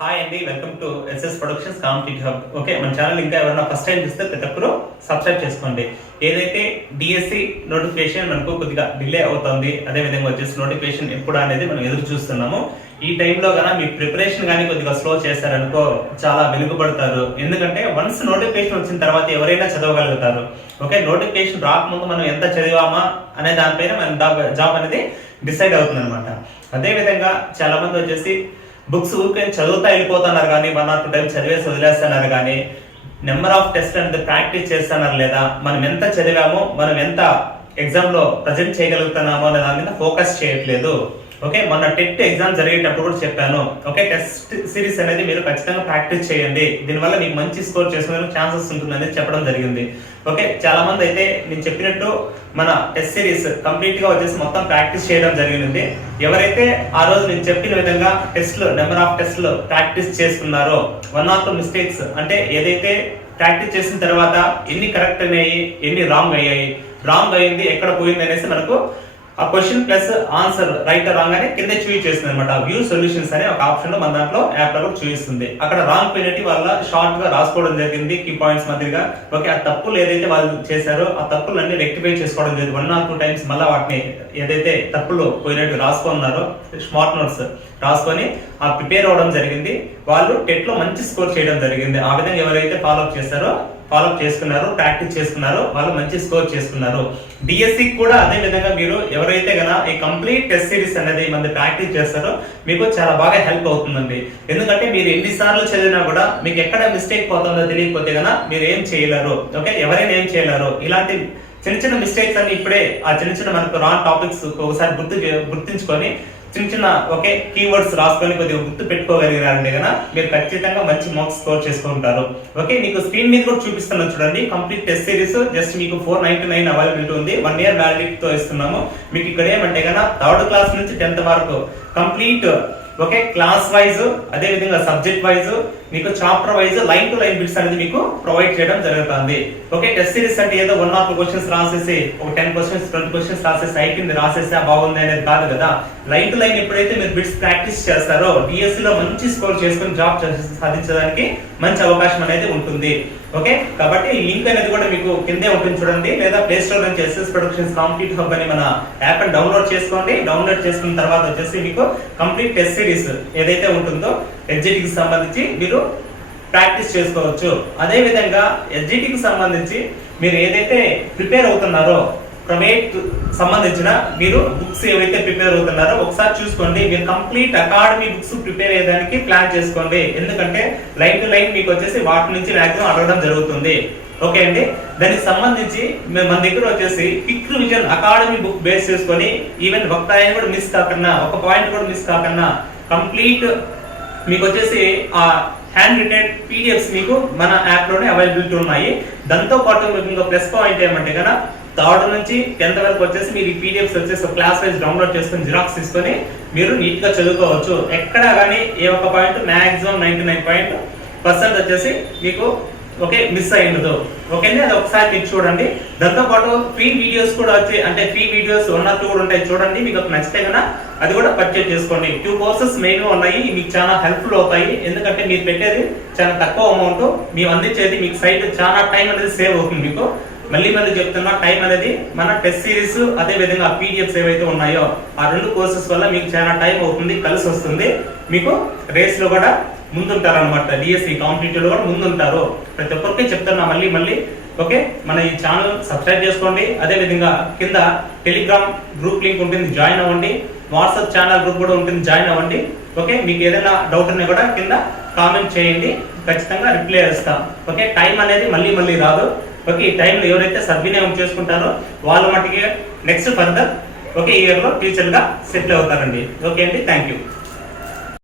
Hi అండి, welcome to SS productions competitive hub. Okay, మన channel ఇంకా ఎవరైనా ఫస్ట్ టైం చూస్తే ప్రతి ఒక్కరు సబ్స్క్రైబ్ చేసుకోండి. ఏదైతే డిఎస్సి నోటిఫికేషన్ మనకు కొద్దిగా డిలే అవుతుంది, అదే విధంగా వచ్చేసి నోటిఫికేషన్ ఎప్పుడు అనేది మనం ఎదురు చూస్తున్నాము. ఈ టైంలో కన్నా మీ ప్రిపరేషన్ కానీ కొద్దిగా స్లో చేశారనుకో చాలా వెలుగుపడతారు. ఎందుకంటే వన్స్ నోటిఫికేషన్ వచ్చిన తర్వాత ఎవరైనా చదవగలుగుతారు. ఓకే, నోటిఫికేషన్ రాకముందు మనం ఎంత చదివామా అనే దానిపైన మన జాబ్ అనేది డిసైడ్ అవుతుంది అనమాట. అదే విధంగా చాలా మంది వచ్చేసి బుక్స్ ఊరికే చదువుతా వెళ్ళిపోతున్నారు, కానీ 1 or 2 టైమ్స్ చదివేసి వదిలేస్తున్నారు, కానీ నెంబర్ ఆఫ్ టెస్ట్ అనేది ప్రాక్టీస్ చేస్తున్నారు లేదా, మనం ఎంత చదివామో మనం ఎంత ఎగ్జామ్ లో ప్రజెంట్ చేయగలుగుతున్నామో అనే దాని మీద ఫోకస్ చేయట్లేదు. ఓకే, మొన్న టెట్ ఎగ్జామ్ జరిగేటప్పుడు కూడా చెప్పాను. ఓకే, టెస్ట్ సిరీస్ అనేది మీరు ఖచ్చితంగా ప్రాక్టీస్ చేయండి, దీనివల్ల మీకు మంచి స్కోర్ చేసుకునే ఛాన్సెస్ ఉంటుందని చెప్పడం జరిగింది. ఓకే, చాలా మంది అయితే నేను చెప్పినట్టు మన టెస్ట్ సిరీస్ కంప్లీట్ గా వచ్చేసి మొత్తం ప్రాక్టీస్ చేయడం జరిగింది. ఎవరైతే ఆ రోజు నేను చెప్పిన విధంగా టెస్ట్లు నెంబర్ ఆఫ్ టెస్ట్లు ప్రాక్టీస్ చేసుకున్నారో 1 or 2 మిస్టేక్స్ అంటే ఏదైతే ప్రాక్టీస్ చేసిన తర్వాత ఎన్ని కరెక్ట్ అయ్యాయి, ఎన్ని రాంగ్ అయ్యాయి, రాంగ్ అయింది ఎక్కడ పోయింది అనేసి మనకు ఆ question plus answer right wrong అని కింద చూస్ చేస్తుంది అనమాట. వ్యూ సొల్యూషన్స్ అనే ఒక ఆప్షన్ లో మన దాంట్లో యాప్ లో కూడా చూపిస్తుంది. అక్కడ రాంగ్ పోయినట్టు వాళ్ళ షార్ట్ గా రాసుకోవడం జరిగింది కీ పాయింట్స్ మధ్యగా. ఓకే, ఆ తప్పులు ఏదైతే వాళ్ళు చేశారో ఆ తప్పులన్నీ రెక్టిఫై చేసుకోవడం జరిగింది. 1 or 2 టైమ్స్ మళ్ళీ వాటిని ఏదైతే తప్పులు పోయినట్టు రాసుకున్నారో స్మార్ట్ నోట్స్ రాసుకొని ఆ ప్రిపేర్ అవ్వడం జరిగింది. వాళ్ళు టెట్ లో మంచి స్కోర్ చేయడం జరిగింది. ఆ విధంగా ఎవరైతే ఫాలో చేసుకున్నారు, ప్రాక్టీస్ చేసుకున్నారు, వాళ్ళు మంచి స్కోర్ చేసుకున్నారు. డిఎస్సి కూడా అదే విధంగా మీరు ఎవరైతే గన ఈ కంప్లీట్ టెస్ట్ సిరీస్ అనేది మంది ప్రాక్టీస్ చేస్తారో మీకు చాలా బాగా హెల్ప్ అవుతుందండి. ఎందుకంటే మీరు ఎన్నిసార్లు చదివినా కూడా మీకు ఎక్కడ మిస్టేక్ పోతుందో తెలియకపోతే గన మీరు ఏం చేయలేరు. ఓకే, ఎవరైనా ఏం చేయలేరు. ఇలాంటి చిన్న చిన్న మిస్టేక్స్ అన్ని ఇప్పుడే ఆ చిన్న మనకు రాంగ్ టాపిక్స్ ఒకసారి గుర్తించుకొని చిన్న ఓకే కీవర్డ్స్ రాసుకొని కొద్దిగా గుర్తు పెట్టుకోగలిగారంటే కనుక మీరు ఖచ్చితంగా మంచి మార్క్స్ స్కోర్ చేసుకుంటారు. ఓకే, మీకు స్క్రీన్ మీద కూడా చూపిస్తున్నాను చూడండి. కంప్లీట్ టెస్ట్ సిరీస్ జస్ట్ మీకు 499 అవైలబిలిటీ ఉంది. 1 year వ్యాలిడిటీ తో ఇస్తున్నాము. మీకు ఇక్కడ ఏమంటే కనుక 3rd క్లాస్ నుంచి 10th వరకు కంప్లీట్ ఓకే క్లాస్ వైజ్, అదే విధంగా సబ్జెక్ట్ వైజ్, మీకు chapter wise line to line bits అనేది మీకు ప్రొవైడ్ చేయడం జరుగుతుంది. ఓకే, టెస్ట్ సిరీస్ అంటే ఏదో 1 or 2 క్వశ్చన్స్ రాసేసి ఒక 10 క్వశ్చన్స్ 20 క్వశ్చన్స్ రాసేసి అయిపోయింది, రాసేసా బాగుంది అనేది కాదు కదా. లైన్ టు లైన్ ఎప్పుడైతే మీరు బిట్స్ ప్రాక్టీస్ చేస్తారో డిఎస్సి లో మంచి స్కోర్ చేసుకుని జాబ్ సాధించడానికి మంచి అవకాశం అనేది ఉంటుంది. ఓకే, కాబట్టి ఈ లింక్ అనేది కూడా మీకు కిందే ఉంటుంది చూడండి, లేదా ప్లే స్టోర్ నుంచి ఎస్ఎస్ ప్రొడక్షన్స్ కాంపిటేటివ్ హబ్ అని మన యాప్ ని డౌన్లోడ్ చేసుకోండి. డౌన్లోడ్ చేసుకున్న తర్వాత వచ్చేసి మీకు కంప్లీట్ టెస్ట్ సిరీస్ ఏదైతే ఉంటుందో ఎస్జిటికి సంబంధించి మీరు ప్రాక్టీస్ చేసుకోవచ్చు. అదే విధంగా ఎస్జిటికి సంబంధించి మీరు ఏదైతే ప్రిపేర్ అవుతున్నారో ప్రైవేట్ సంబంధించిన మీరు బుక్స్ ఏవైతే ప్రిపేర్ అవుతున్నారో ఒకసారి చూసుకోండి. మీరు కంప్లీట్ అకాడమీ బుక్స్ ప్రిపేర్ అయ్యేదానికి ప్లాన్ చేసుకోండి. ఎందుకంటే లైన్ టు లైన్ మీకు వచ్చేసి వాటి నుంచి మాక్సిమం అడగడం జరుగుతుంది. ఓకే అండి, దానికి సంబంధించి మన దగ్గర వచ్చేసి quick revision academy book base చేసుకొని ఈవెన్ ఒక టైం కూడా మిస్ కాకుండా, ఒక పాయింట్ కూడా మిస్ కాకుండా కంప్లీట్ మీకు వచ్చేసి ఆ హ్యాండ్ రిటెన్ పీడిఎఫ్స్ మీకు మన యాప్ లోనే అవైలబిలిటీ ఉన్నాయి. దాంతో పాటు మీకు ఇంకా ప్లస్ పాయింట్ ఏమంటే కనుక 3rd నుంచి 10th వరకు వచ్చేసి మీరు ఈ పీడిఎఫ్స్ వచ్చేసి క్లాస్ వైజ్ డౌన్లోడ్ చేసుకొని జిరాక్స్ తీసుకొని మీరు నీట్ గా చదువుకోవచ్చు. ఎక్కడ కానీ ఏ ఒక్క పాయింట్ మాక్సిమం 99% వచ్చేసి మీకు ఓకే మిస్ అయ్యిండదు. ఓకే, అది ఒకసారి మీరు చూడండి. దాంతో పాటు ఫ్రీ వీడియోస్ కూడా వచ్చి అంటే ఫ్రీ వీడియోస్ 1 or 2 కూడా ఉంటాయి చూడండి. మీకు నచ్చితే కనుక అది కూడా పర్చేజ్ చేసుకోండి. 2 కోర్సెస్ మెయిన్ ఉన్నాయి, మీకు చాలా హెల్ప్ఫుల్ అవుతాయి. ఎందుకంటే మీరు పెట్టేది చాలా తక్కువ అమౌంట్, మేము అందించేది మీకు సైట్ చాలా టైం అనేది సేవ్ అవుతుంది. మీకు మళ్ళీ చెప్తున్నా, టైం అనేది మన టెస్ట్ సిరీస్ అదే విధంగా పీడిఎఫ్స్ ఏవైతే ఉన్నాయో ఆ 2 కోర్సెస్ వల్ల మీకు చాలా టైం అవుతుంది, కలిసి వస్తుంది. మీకు రేస్ లో కూడా ముందుంటారు అనమాట. డిఎస్సి కాంపిటేటివ్ లో కూడా ముందుంటారు. ప్రతి ఒక్కరికి చెప్తున్నా మళ్ళీ ఓకే, మన ఈ ఛానల్ సబ్స్క్రైబ్ చేసుకోండి. అదే విధంగా కింద టెలిగ్రామ్ గ్రూప్ లింక్ ఉంటుంది, జాయిన్ అవ్వండి. వాట్సాప్ ఛానల్ గ్రూప్ కూడా ఉంటుంది, జాయిన్ అవ్వండి. ఓకే, మీకు ఏదైనా డౌట్ ఉన్నా కూడా కింద కామెంట్ చేయండి, ఖచ్చితంగా రిప్లై చేస్తాం. ఓకే, టైం అనేది మళ్ళీ రాదు. ఓకే, ఈ టైంలో ఎవరైతే సద్వినియోగం చేసుకుంటారో వాళ్ళ మట్టుకి నెక్స్ట్ ఫర్దర్ ఓకే ఇయర్ లో టీచర్ గా సెటిల్ అవుతారండి. ఓకే అండి, థ్యాంక్ యూ.